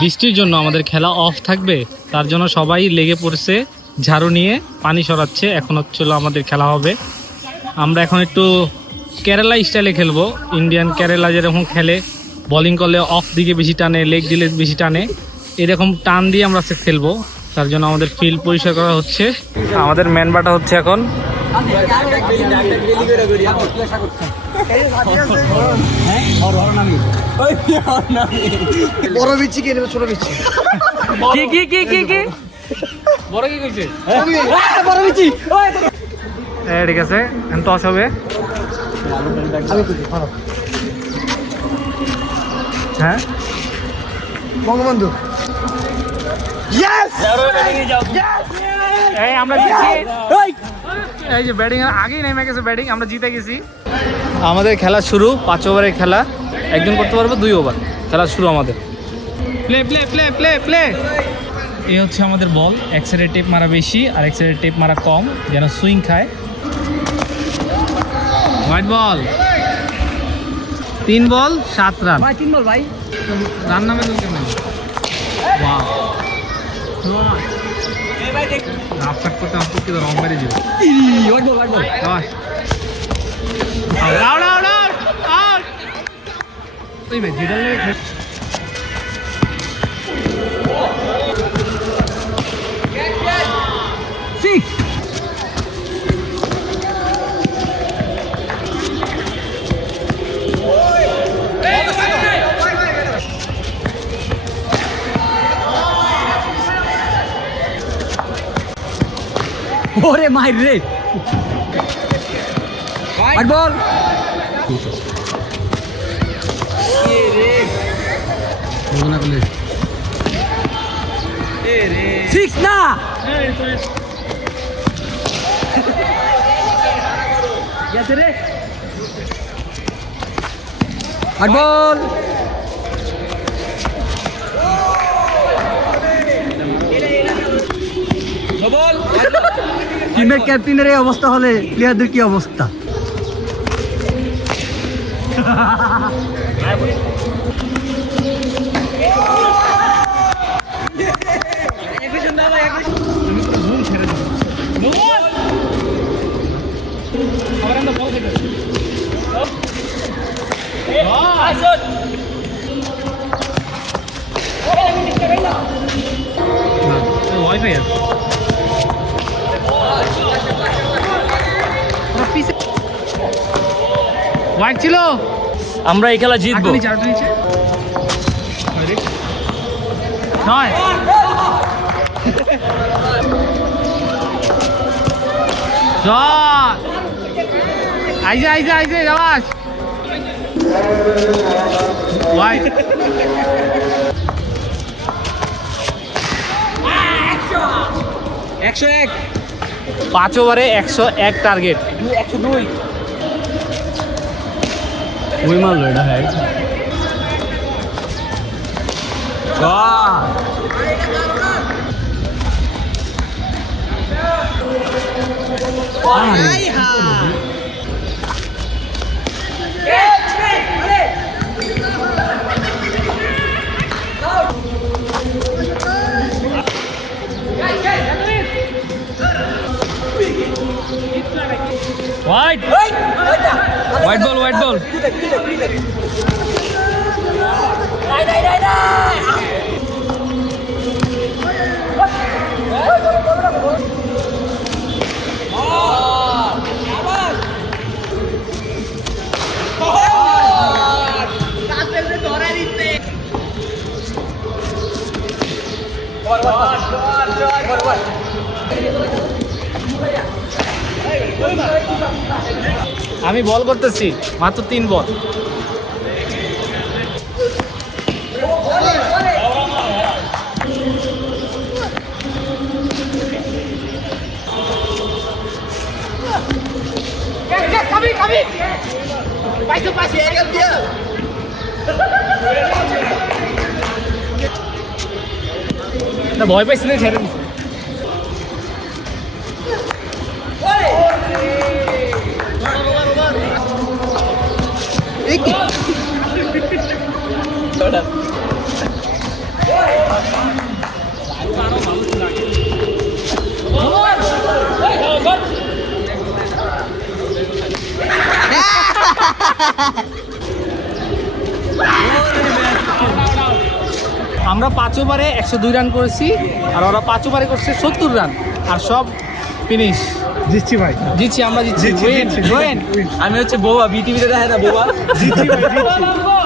বৃষ্টির জন্য আমাদের খেলা অফ থাকবে, তার জন্য সবাই লেগে পড়ছে ঝাড়ু নিয়ে পানি সরাচ্ছে। এখন হচ্ছিল আমাদের খেলা হবে। আমরা এখন একটু কেরালা স্টাইলে খেলবো। ইন্ডিয়ান কেরালা যেরকম খেলে, বোলিং করলে অফ দিকে বেশি টানে, লেগ দিলে বেশি টানে, এরকম টান দিয়ে আমরা খেলবো। তার জন্য আমাদের ফিল্ড পরিষ্কার করা হচ্ছে। আমাদের ম্যান বাটা হচ্ছে এখন। বড় বিচি কে নেবে ছোট বিচি? কি বড় কি কইছে? বড় বিচি। ঠিক আছে, টস হবে। হ্যাঁ বঙ্গবন্ধু। এই আমরা জিতছি। এই যে ব্যাটিং আগেই নেমে গেছে ব্যাটিং, আমরা জিতে গেছি। আমাদের খেলা শুরু, 5 ওভারের খেলা। একজন করতে পারবে 2 ওভার। খেলা শুরু আমাদের। Play play play play play. এই হচ্ছে আমাদের বল। এক সাইডে টেপ মারা বেশি আর এক সাইডে টেপ মারা কম, যেন সুইং খায়। White ball. 3 বল 7 রান। ভাই 3 বল ভাই। রান নামে তো কেমন? ওয়াও। রাফট করতে আমাকে কি রং মেরে দিও। White ball white ball. Out out out out. তুই মে জিডাল রে খেল। সিক্স। ওরে মাইর রে। White ball. সিক্স না। গেছে রে। White ball. টিমের ক্যাপ্টেনের এই অবস্থা হলে প্লেয়ারদের কি অবস্থা? ওয়াইফাই আছে। হোয়াইট ছিল। আমরা এই খেলা জিতবো। 9 আইছে যাবাস। হোয়াইট 101। 5 ওভারে 101 টার্গেট। 102। ওই মারলো এটা। হ্যাঁ হোয়াইট হোয়াইট বল হোয়াইট বল। আমি বল করতেছি, মাত্র 3 বল। না ভয় পাইছি না, ছেড়ে দিছি। আমরা 5 ওভারে 102 রান করেছি আর ওরা 5 ওভারে করছে 70 রান আর সব ফিনিশ। জিতছি ভাই। জিতছি, আমরা জিতছি। Win, win। আমি হচ্ছে বোবা, বিটিভিতে দেখা না বোবা। জিতছি ভাই, জিতছি।